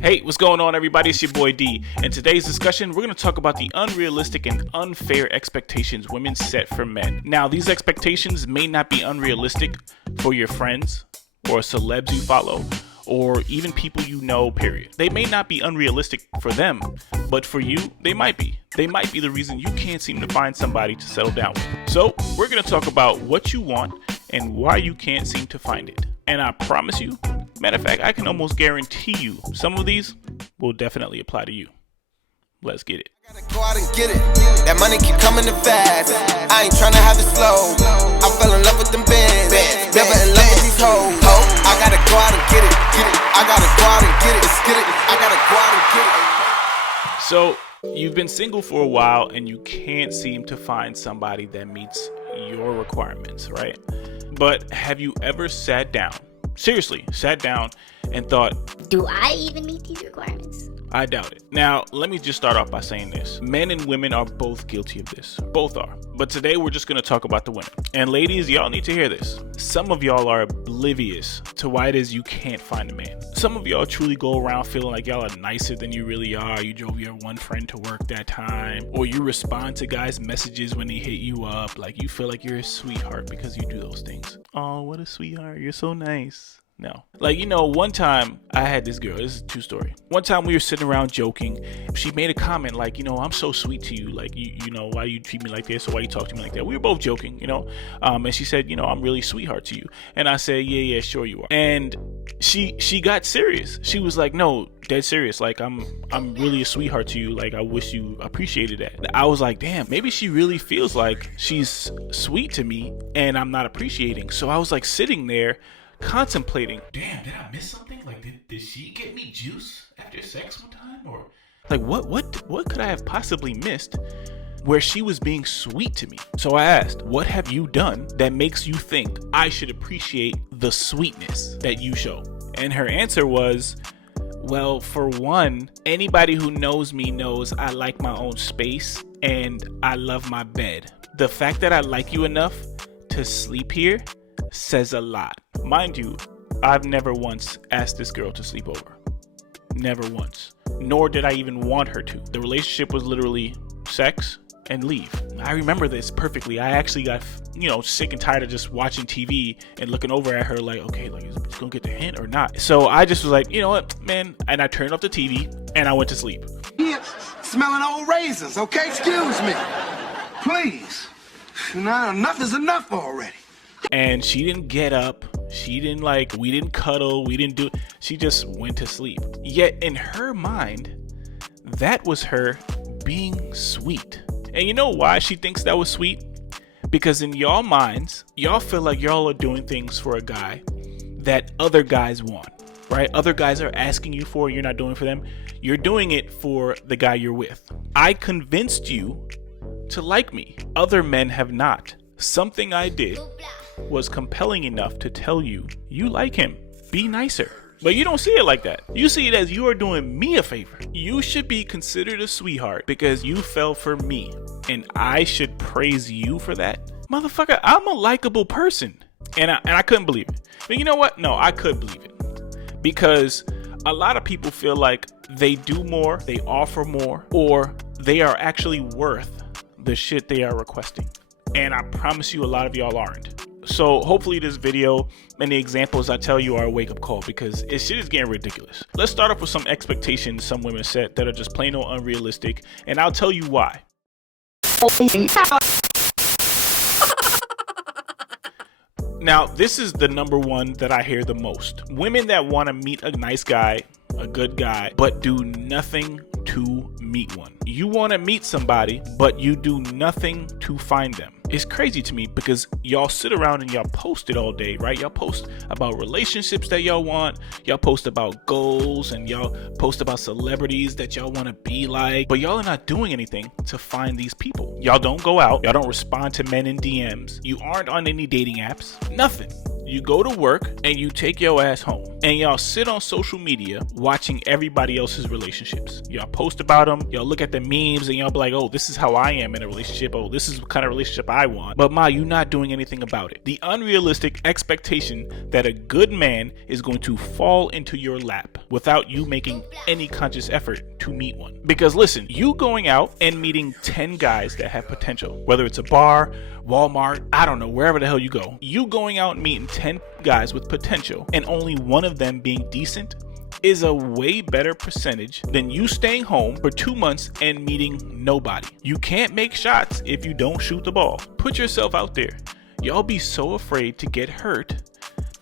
Hey, what's going on, everybody? It's your boy D. In today's discussion, we're going to talk about the unrealistic and unfair expectations women set for men. Now, these expectations may not be unrealistic for your friends or celebs you follow, or even people you know, period. They may not be unrealistic for them, but for you, they might be. They might be the reason you can't seem to find somebody to settle down with. So, we're going to talk about what you want and why you can't seem to find it. And I promise you, matter of fact, I can almost guarantee you some of these will definitely apply to you. Let's get it. I gotta go out and get it. That money keep coming in fast. I ain't tryna have it slow. I fell in love with them bands. Never in love with these hoes. I gotta go out and get it. I gotta go out and get it. Let's get it. I gotta go out and get it. So, you've been single for a while and you can't seem to find somebody that meets your requirements, right? But have you ever sat down, seriously, sat down and thought, do I even meet these requirements? I doubt it. Now, let me just start off by saying this. Men and women are both guilty of this. Both are. But today we're just going to talk about the women. And ladies, y'all need to hear this. Some of y'all are oblivious to why it is you can't find a man. Some of y'all truly go around feeling like y'all are nicer than you really are. You drove your one friend to work that time. Or you respond to guys' messages when they hit you up. Like you feel like you're a sweetheart because you do those things. Oh, what a sweetheart. You're so nice. No. Like, one time I had this girl, this is a true story. One time we were sitting around joking. She made a comment like, I'm so sweet to you. Like, why you treat me like this or why you talk to me like that? We were both joking, and she said, I'm really sweetheart to you. And I said, yeah, sure you are. And she got serious. She was like, no, dead serious. Like, I'm really a sweetheart to you. Like, I wish you appreciated that. I was like, damn, maybe she really feels like she's sweet to me and I'm not appreciating. So I was like sitting there contemplating, damn, did I miss something? Like, did she get me juice after sex one time? Or like, what could I have possibly missed where she was being sweet to me? So I asked, what have you done that makes you think I should appreciate the sweetness that you show? And her answer was, well, for one, anybody who knows me knows I like my own space and I love my bed. The fact that I like you enough to sleep here says a lot. Mind you, I've never once asked this girl to sleep over. Never once. Nor did I even want her to. The relationship was literally sex and leave. I remember this perfectly. I actually got, sick and tired of just watching TV and looking over at her like, okay, like, is this gonna get the hint or not? So I just was like, you know what, man? And I turned off the TV and I went to sleep. Here, smelling old raisins, okay? Excuse me. Please. Now, enough is enough already. And she didn't get up. She didn't we didn't cuddle. We didn't do, she just went to sleep. Yet in her mind, that was her being sweet. And you know why she thinks that was sweet? Because in y'all minds, y'all feel like y'all are doing things for a guy that other guys want, right? Other guys are asking you for, you're not doing for them. You're doing it for the guy you're with. I convinced you to like me. Other men have not. Something I did was compelling enough to tell you like him. Be nicer. But you don't see it like that. You see it as you are doing me a favor. You should be considered a sweetheart because you fell for me. And I should praise you for that? Motherfucker, I'm a likable person. And I couldn't believe it. But you know what? No, I could believe it. Because a lot of people feel like they do more, they offer more, or they are actually worth the shit they are requesting. And I promise you a lot of y'all aren't. So hopefully this video and the examples I tell you are a wake-up call because shit is getting ridiculous. Let's start off with some expectations some women set that are just plain old unrealistic, and I'll tell you why. Now, this is the number one that I hear the most. Women that want to meet a nice guy, a good guy, but do nothing to meet one. You want to meet somebody, but you do nothing to find them. It's crazy to me because y'all sit around and y'all post it all day, right? Y'all post about relationships that y'all want. Y'all post about goals and y'all post about celebrities that y'all want to be like, but y'all are not doing anything to find these people. Y'all don't go out. Y'all don't respond to men in DMs. You aren't on any dating apps. Nothing. You go to work and you take your ass home and y'all sit on social media watching everybody else's relationships. Y'all post about them, y'all look at the memes and y'all be like, oh, this is how I am in a relationship. Oh, this is the kind of relationship I want. But you're not doing anything about it. The unrealistic expectation that a good man is going to fall into your lap without you making any conscious effort to meet one. Because listen, you going out and meeting 10 guys that have potential, whether it's a bar, Walmart, I don't know, wherever the hell you go, you going out and meeting 10 guys with potential and only one of them being decent is a way better percentage than you staying home for 2 months and meeting nobody. You can't make shots if you don't shoot the ball. Put yourself out there. Y'all be so afraid to get hurt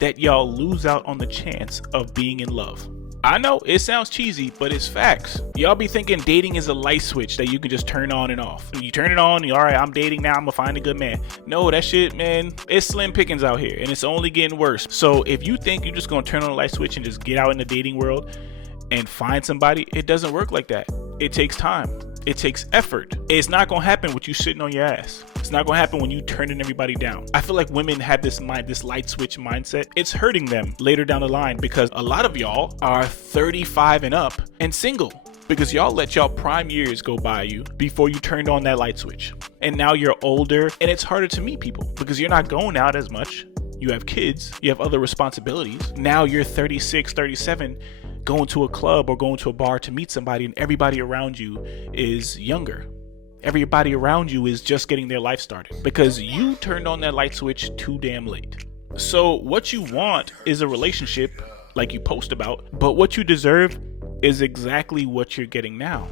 that y'all lose out on the chance of being in love. I know it sounds cheesy, but it's facts. Y'all be thinking dating is a light switch that you can just turn on and off. You turn it on, all right, I'm dating now, I'm gonna find a good man. No, that shit, man, it's slim pickings out here and it's only getting worse. So if you think you're just gonna turn on a light switch and just get out in the dating world and find somebody, it doesn't work like that. It takes time. It takes effort. It's not gonna happen with you sitting on your ass. It's not gonna happen when you turning everybody down. I feel like women have this light switch mindset. It's hurting them later down the line because a lot of y'all are 35 and up and single because y'all let y'all prime years go by you before you turned on that light switch. And now you're older and it's harder to meet people because you're not going out as much. You have kids, you have other responsibilities. Now you're 36, 37, going to a club or going to a bar to meet somebody and everybody around you is younger. Everybody around you is just getting their life started because you turned on that light switch too damn late. So what you want is a relationship like you post about, but what you deserve is exactly what you're getting now.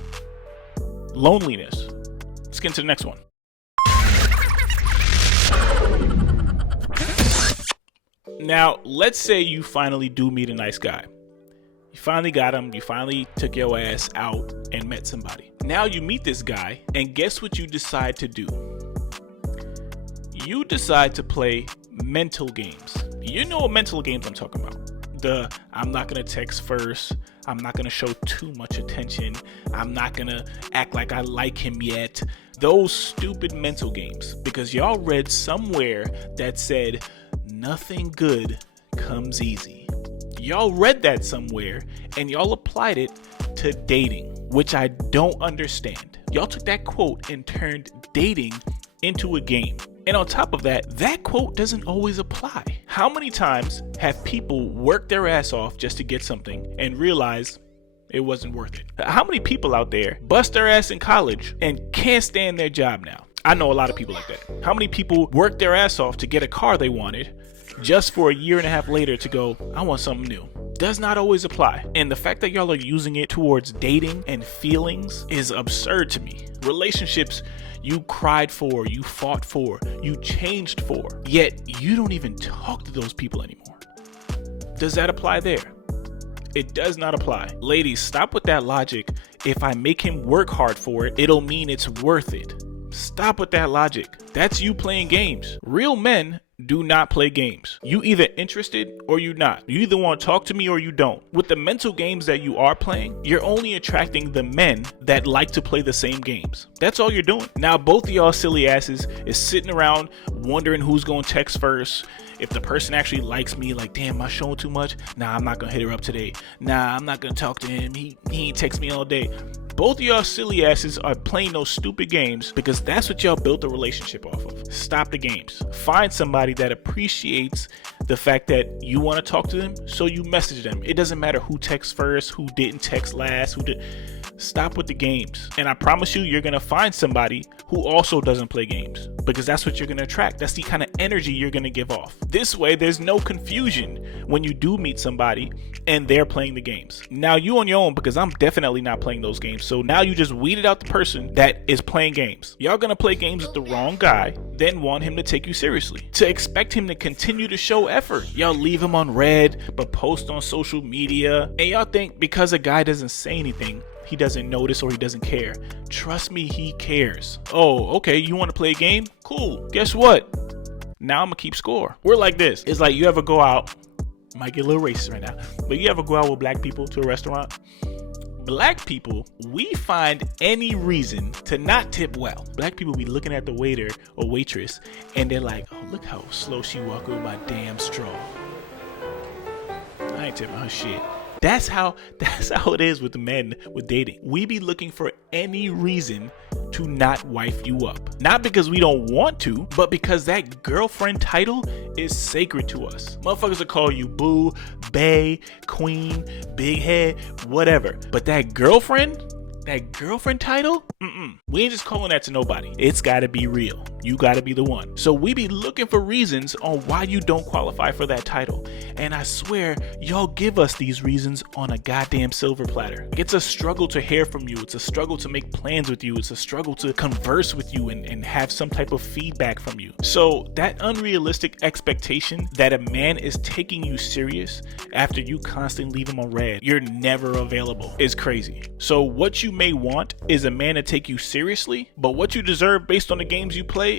Loneliness. Let's get into the next one. Now, let's say you finally do meet a nice guy. You finally got him, you finally took your ass out and met somebody. Now you meet this guy, and guess what you decide to do? You decide to play mental games. You know what mental games I'm talking about. I'm not gonna text first, I'm not gonna show too much attention, I'm not gonna act like I like him yet. Those stupid mental games, because y'all read somewhere that said nothing good comes easy. Y'all read that somewhere and y'all applied it to dating, which I don't understand. Y'all took that quote and turned dating into a game. And on top of that, that quote doesn't always apply. How many times have people worked their ass off just to get something and realize it wasn't worth it? How many people out there bust their ass in college and can't stand their job now? I know a lot of people like that. How many people worked their ass off to get a car they wanted just for a year and a half later to go, I want something new? Does not always apply. And the fact that y'all are using it towards dating and feelings is absurd to me. Relationships you cried for, you fought for, you changed for, yet you don't even talk to those people anymore. Does that apply there? It does not apply. Ladies, stop with that logic. If I make him work hard for it, it'll mean it's worth it. Stop with that logic. That's you playing games. Real men do not play games. You either interested or you not. You either want to talk to me or you don't. With the mental games that you are playing, you're only attracting the men that like to play the same games. That's all you're doing. Now both of y'all silly asses is sitting around wondering who's going to text first. If the person actually likes me, like, damn, am I showing too much? Nah, I'm not gonna hit her up today. Nah, I'm not gonna talk to him. He ain't text me all day. Both of y'all silly asses are playing those stupid games because that's what y'all built the relationship off of. Stop the games. Find somebody that appreciates the fact that you want to talk to them, so you message them. It doesn't matter who texts first, who didn't text last, who did. Stop with the games. And I promise you're going to find somebody who also doesn't play games, because that's what you're going to attract. That's the kind of energy you're going to give off. This way, there's no confusion when you do meet somebody and they're playing the games. Now you on your own, because I'm definitely not playing those games. So now you just weeded out the person that is playing games. Y'all going to play games with the wrong guy, then want him to take you seriously. To expect him to continue to show effort. Y'all leave him on red, but post on social media. And y'all think because a guy doesn't say anything, he doesn't notice or he doesn't care. Trust me, he cares. Oh, okay, you want to play a game? Cool. Guess what? Now I'm gonna keep score. We're like this. It's like you ever go out, might get a little racist right now, but you ever go out with black people to a restaurant? Black people, we find any reason to not tip well. Black people be looking at the waiter or waitress and they're like, oh, look how slow she walk with my damn straw. I ain't tipping her shit. That's how it is with the men with dating. We be looking for any reason to not wife you up. Not because we don't want to, but because that girlfriend title is sacred to us. Motherfuckers will call you boo, bae, queen, big head, whatever. But that girlfriend title, we ain't just calling that to nobody. It's gotta be real. You gotta be the one. So we be looking for reasons on why you don't qualify for that title. And I swear, y'all give us these reasons on a goddamn silver platter. It's a struggle to hear from you. It's a struggle to make plans with you. It's a struggle to converse with you and have some type of feedback from you. So that unrealistic expectation that a man is taking you serious after you constantly leave him on red, you're never available, is crazy. So what you may want is a man to take you seriously, but what you deserve based on the games you play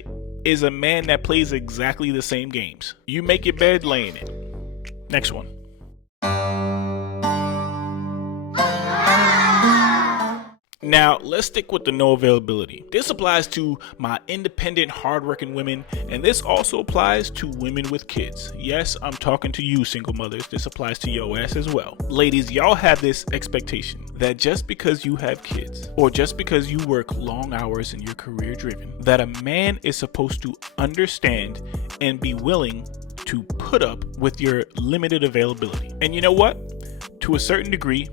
is a man that plays exactly the same games. You make your bed, lay in it. Next one. Now, let's stick with the no availability. This applies to my independent, hardworking women, and this also applies to women with kids. Yes, I'm talking to you, single mothers. This applies to your ass as well. Ladies, y'all have this expectation that just because you have kids, or just because you work long hours and you're career driven, that a man is supposed to understand and be willing to put up with your limited availability. And you know what? To a certain degree,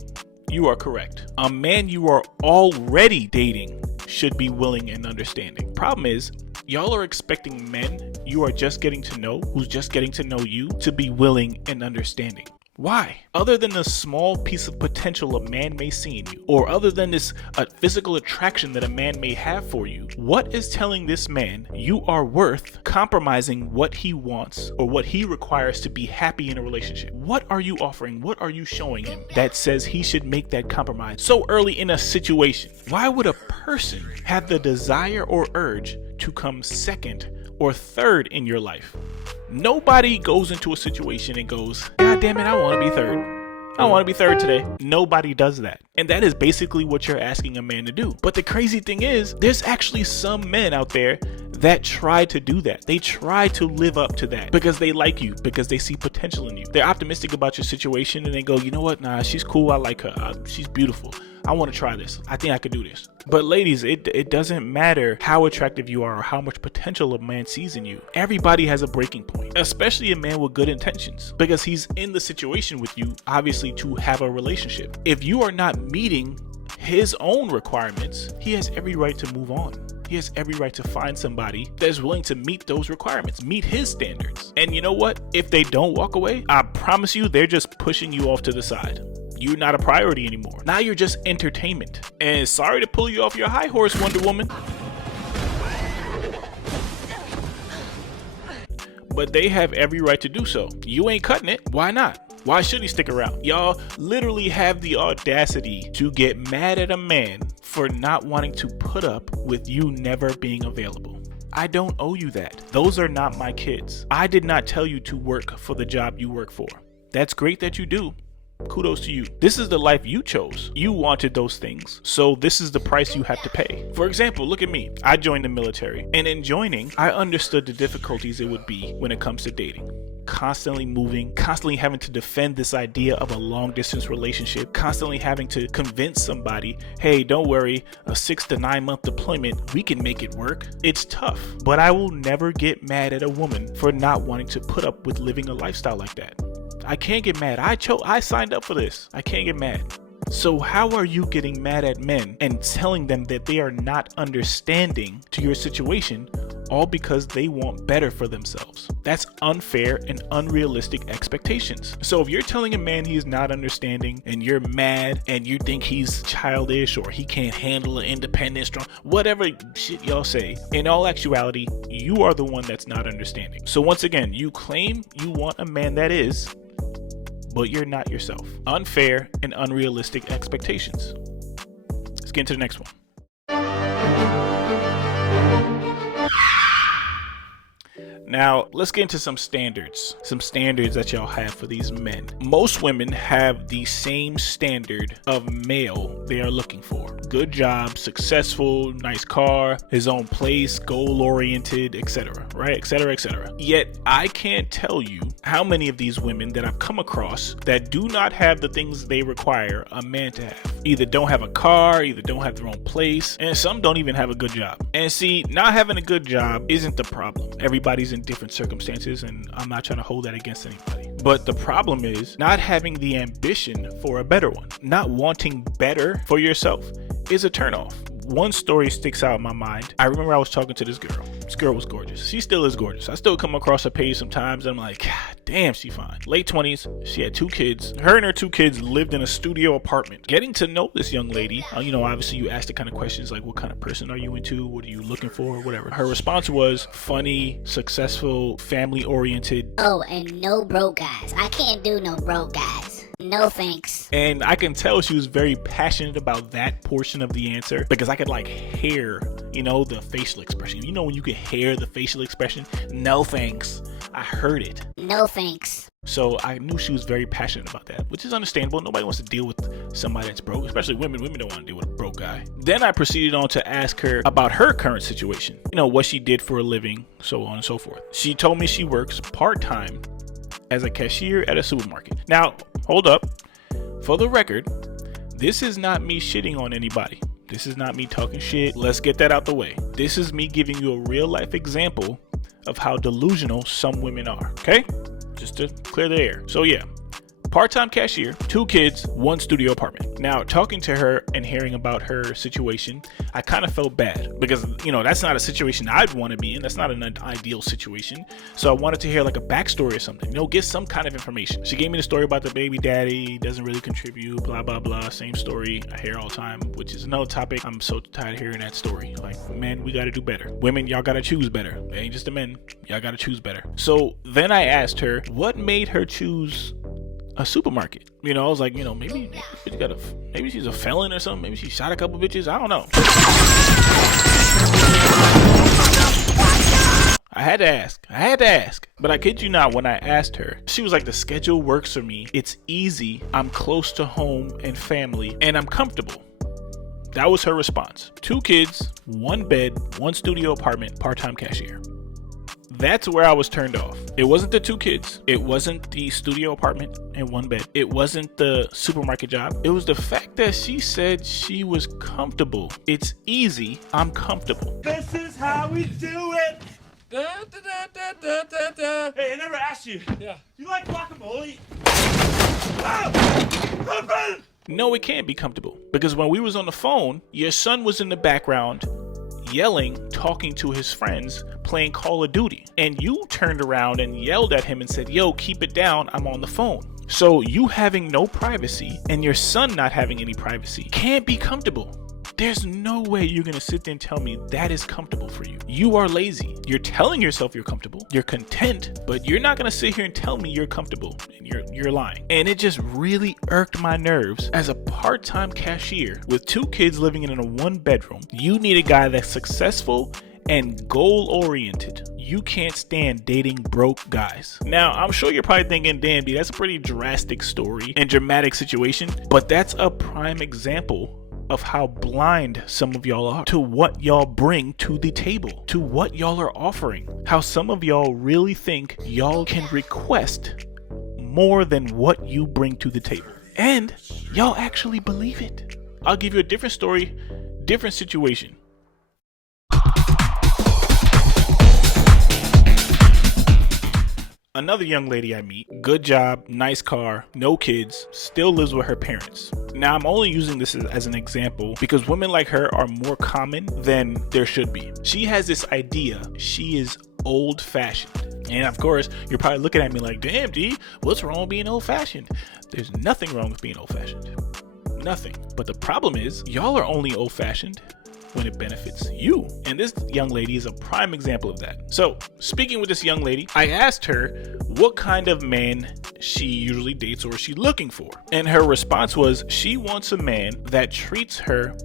you are correct. A man you are already dating should be willing and understanding. Problem is, y'all are expecting men you are just getting to know, who's just getting to know you, to be willing and understanding. Why? Other than the small piece of potential a man may see in you, or other than this physical attraction that a man may have for you, what is telling this man you are worth compromising what he wants or what he requires to be happy in a relationship? What are you offering? What are you showing him that says he should make that compromise so early in a situation? Why would a person have the desire or urge to come second or third in your life? Nobody goes into a situation and goes, God damn it, I want to be third. I want to be third today. Nobody does that. And that is basically what you're asking a man to do. But the crazy thing is, there's actually some men out there that try to do that. They try to live up to that because they like you, because they see potential in you. They're optimistic about your situation and they go, you know what? Nah, she's cool. I like her. She's beautiful. I want to try this. I think I could do this. But ladies, it doesn't matter how attractive you are or how much potential a man sees in you. Everybody has a breaking point, especially a man with good intentions, because he's in the situation with you, obviously, to have a relationship. If you are not meeting his own requirements, he has every right to move on. He has every right to find somebody that's willing to meet those requirements, meet his standards. And you know what? If they don't walk away, I promise you, they're just pushing you off to the side. You're not a priority anymore. Now you're just entertainment. And sorry to pull you off your high horse, Wonder Woman, but they have every right to do so. You ain't cutting it. Why not? Why should he stick around? Y'all literally have the audacity to get mad at a man for not wanting to put up with you never being available. I don't owe you that. Those are not my kids. I did not tell you to work for the job you work for. That's great that you do. Kudos to you. This is the life you chose. You wanted those things, so this is the price you have to pay. For example, look at me. I joined the military, and in joining, I understood the difficulties it would be when it comes to dating. Constantly moving, constantly having to defend this idea of a long distance relationship, constantly having to convince somebody, hey, don't worry, a 6 to 9 month deployment, we can make it work. It's tough, but I will never get mad at a woman for not wanting to put up with living a lifestyle like that. I can't get mad. I signed up for this. I can't get mad. So how are you getting mad at men and telling them that they are not understanding to your situation, all because they want better for themselves? That's unfair and unrealistic expectations. So if you're telling a man he's not understanding and you're mad and you think he's childish or he can't handle an independent, strong, whatever shit y'all say, in all actuality, you are the one that's not understanding. So once again, you claim you want a man that is, but you're not yourself. Unfair and unrealistic expectations. Let's get into the next one. Now, let's get into some standards that y'all have for these men. Most women have the same standard of male they are looking for. Good job, successful, nice car, his own place, goal-oriented, etc., right? Etc., etc. Yet, I can't tell you how many of these women that I've come across that do not have the things they require a man to have. Either don't have a car, either don't have their own place, and some don't even have a good job. And see, not having a good job isn't the problem. Everybody's in different circumstances, and I'm not trying to hold that against anybody. But the problem is not having the ambition for a better one. Not wanting better for yourself is a turnoff. One story sticks out in my mind. I remember I was talking to this girl. This girl was gorgeous. She still is gorgeous. I still come across her page sometimes and I'm like, God damn, she fine. Late 20s, she had 2 kids. Her and her 2 kids lived in a studio apartment. Getting to know this young lady, obviously you ask the kind of questions like, what kind of person are you into? What are you looking for? Whatever. Her response was funny, successful, family-oriented. Oh, and no broke guys. I can't do no broke guys. No thanks. And I can tell she was very passionate about that portion of the answer because I could hear, the facial expression. When you can hear the facial expression? No thanks. I heard it. No thanks. So I knew she was very passionate about that, which is understandable. Nobody wants to deal with somebody that's broke, especially women. Women don't want to deal with a broke guy. Then I proceeded on to ask her about her current situation, what she did for a living, so on and so forth. She told me she works part-time as a cashier at a supermarket. Now, hold up. For the record, this is not me shitting on anybody. This is not me talking shit. Let's get that out the way. This is me giving you a real life example of how delusional some women are, okay? Just to clear the air. So yeah, part-time cashier, 2 kids, 1 studio apartment. Now, talking to her and hearing about her situation, I kind of felt bad because, that's not a situation I'd want to be in. That's not an ideal situation. So I wanted to hear a backstory or something, get some kind of information. She gave me the story about the baby daddy, doesn't really contribute, blah, blah, blah. Same story I hear all the time, which is another topic. I'm so tired of hearing that story. Men, we got to do better. Women, y'all got to choose better. It ain't just the men. Y'all got to choose better. So then I asked her what made her choose a supermarket. I was like, maybe she's a felon or something. Maybe she shot a couple bitches. I don't know. I had to ask. But I kid you not, when I asked her, she was like, the schedule works for me. It's easy. I'm close to home and family, and I'm comfortable. That was her response. 2 kids, 1 bed, 1 studio apartment, part-time cashier. That's where I was turned off. It wasn't the 2 kids. It wasn't the studio apartment and 1 bed. It wasn't the supermarket job. It was the fact that she said she was comfortable. It's easy. I'm comfortable. This is how we do it. Da, da, da, da, da, da. Hey, I never asked you. Yeah. You like guacamole? No, it can't be comfortable. Because when we was on the phone, your son was in the background yelling, talking to his friends, playing Call of Duty. And you turned around and yelled at him and said, yo, keep it down, I'm on the phone. So you having no privacy and your son not having any privacy can't be comfortable. There's no way you're gonna sit there and tell me that is comfortable for you. You are lazy. You're telling yourself you're comfortable. You're content, but you're not gonna sit here and tell me you're comfortable. And you're lying. And it just really irked my nerves. As a part-time cashier with 2 kids living in a 1 bedroom, you need a guy that's successful and goal-oriented. You can't stand dating broke guys. Now, I'm sure you're probably thinking, damn, dude, that's a pretty drastic story and dramatic situation, but that's a prime example of how blind some of y'all are to what y'all bring to the table, to what y'all are offering. How some of y'all really think y'all can request more than what you bring to the table. And y'all actually believe it. I'll give you a different story, different situation. Another young lady I meet, good job, nice car, no kids, still lives with her parents. Now, I'm only using this as an example because women like her are more common than there should be. She has this idea she is old-fashioned. And of course, you're probably looking at me like, damn, D, what's wrong with being old-fashioned? There's nothing wrong with being old-fashioned. Nothing. But the problem is, y'all are only old-fashioned when it benefits you. And this young lady is a prime example of that. So, speaking with this young lady, I asked her what kind of man she usually dates or is she looking for. And her response was she wants a man that treats her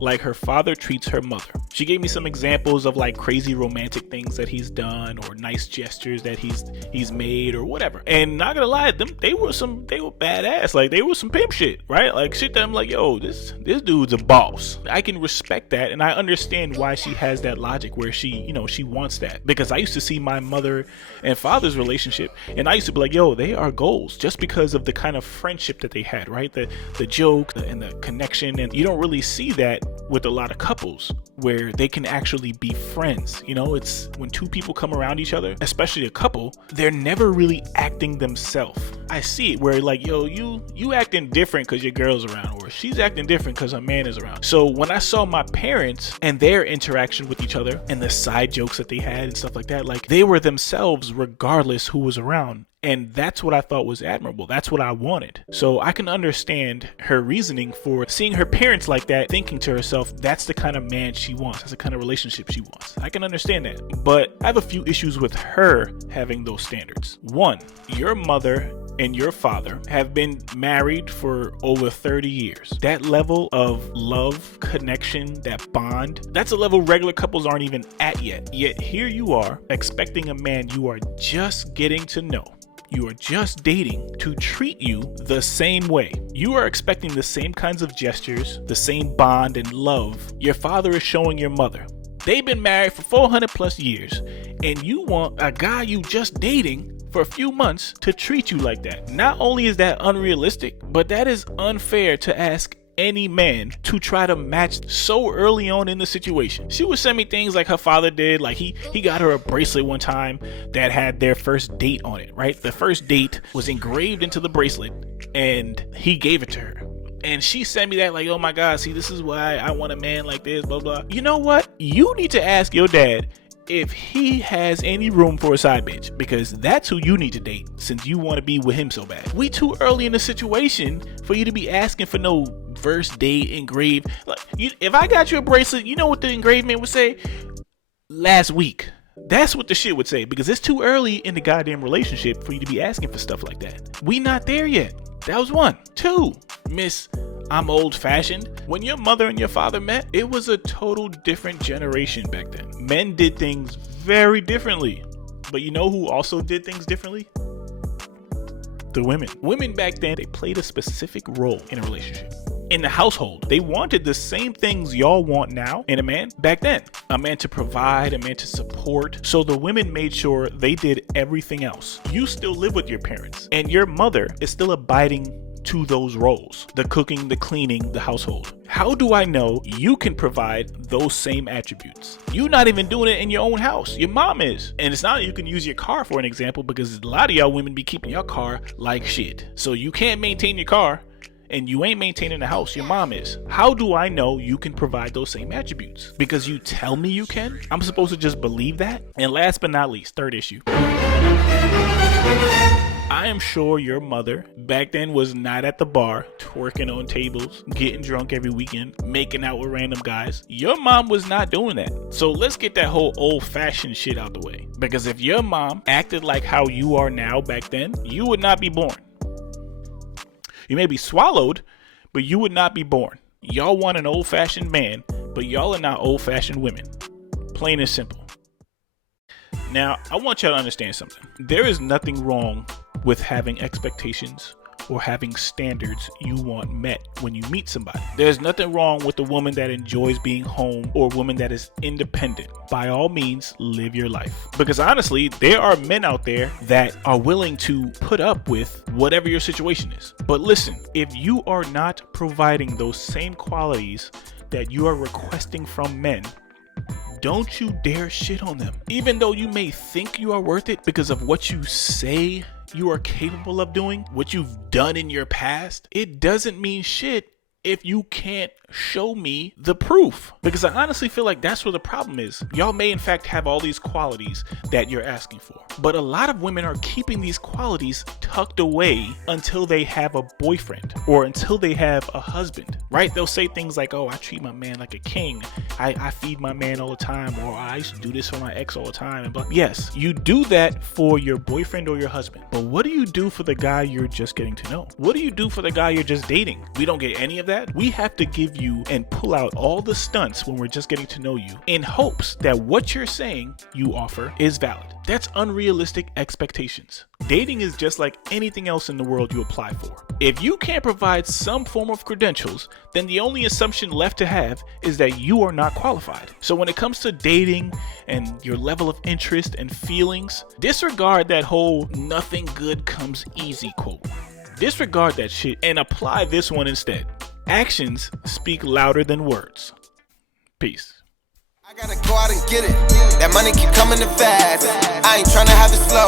like her father treats her mother. She gave me some examples of like crazy romantic things that he's done or nice gestures that he's made or whatever. And not gonna lie, they were badass. Like they were some pimp shit, right? Like shit that I'm like, yo, this dude's a boss. I can respect that, and I understand why she has that logic where she wants that. Because I used to see my mother and father's relationship, and I used to be like, yo, they are goals, just because of the kind of friendship that they had, right? The joke and the connection, and you don't really see that with a lot of couples where they can actually be friends. It's when two people come around each other, especially a couple, they're never really acting themselves. I see it where like, yo, you acting different because your girl's around, or she's acting different because her man is around. So when I saw my parents and their interaction with each other and the side jokes that they had and stuff like that, like they were themselves regardless who was around. And that's what I thought was admirable. That's what I wanted. So I can understand her reasoning for seeing her parents like that, thinking to herself, that's the kind of man she wants. That's the kind of relationship she wants. I can understand that. But I have a few issues with her having those standards. One, your mother and your father have been married for over 30 years. That level of love, connection, that bond, that's a level regular couples aren't even at yet. Yet here you are expecting a man you are just getting to know, you are just dating, to treat you the same way. You are expecting the same kinds of gestures, the same bond and love your father is showing your mother. They've been married for 400 plus years, and you want a guy you just dating for a few months to treat you like that. Not only is that unrealistic, but that is unfair to ask any man to try to match so early on in the situation. She would send me things like her father did. Like he got her a bracelet one time that had their first date on it, right? The first date was engraved into the bracelet and he gave it to her. And she sent me that like, oh my God, see, this is why I want a man like this, blah, blah. You know what? You need to ask your dad if he has any room for a side bitch, because that's who you need to date since you want to be with him so bad. We too early in the situation for you to be asking for no first date engraved. Like, if I got you a bracelet, you know what the engravement would say? Last week. That's what the shit would say, because it's too early in the goddamn relationship for you to be asking for stuff like that. We not there yet. That was one. Two, Miss I'm old fashioned. When your mother and your father met, it was a total different generation back then. Men did things very differently. But you know who also did things differently? The women. Women back then, they played a specific role in a relationship. In the household, they wanted the same things y'all want now in a man back then. A man to provide, a man to support. So the women made sure they did everything else. You still live with your parents, and your mother is still abiding to those roles: the cooking, the cleaning, the household. How do I know you can provide those same attributes? You're not even doing it in your own house. Your mom is. And it's not that you can use your car for an example, because a lot of y'all women be keeping your car like shit. So you can't maintain your car, and you ain't maintaining the house. Your mom is. How do I know you can provide those same attributes? Because you tell me you can? I'm supposed to just believe that? And last but not least, third issue. I am sure your mother back then was not at the bar twerking on tables, getting drunk every weekend, making out with random guys. Your mom was not doing that. So let's get that whole old-fashioned shit out the way. Because if your mom acted like how you are now back then, you would not be born. You may be swallowed, but you would not be born. Y'all want an old-fashioned man, but y'all are not old-fashioned women. Plain and simple. Now, I want y'all to understand something. There is nothing wrong with having expectations or having standards you want met when you meet somebody. There's nothing wrong with a woman that enjoys being home or a woman that is independent. By all means, live your life. Because honestly, there are men out there that are willing to put up with whatever your situation is. But listen, if you are not providing those same qualities that you are requesting from men, don't you dare shit on them. Even though you may think you are worth it because of what you say you are capable of doing, what you've done in your past, it doesn't mean shit if you can't show me the proof. Because I honestly feel like that's where the problem is. Y'all may in fact have all these qualities that you're asking for, but a lot of women are keeping these qualities tucked away until they have a boyfriend or until they have a husband, right? They'll say things like, oh, I treat my man like a king. I feed my man all the time, or I used to do this for my ex all the time. And but yes, you do that for your boyfriend or your husband. But what do you do for the guy you're just getting to know? What do you do for the guy you're just dating? We don't get any of that. that, we have to give you and pull out all the stunts when we're just getting to know you in hopes that what you're saying you offer is valid. That's unrealistic expectations. Dating is just like anything else in the world you apply for. If you can't provide some form of credentials, then the only assumption left to have is that you are not qualified. So when it comes to dating and your level of interest and feelings, disregard that whole "nothing good comes easy" quote. Disregard that shit and apply this one instead. Actions speak louder than words. Peace. I gotta go out and get it. That money keep coming in fast. I ain't tryna have it slow.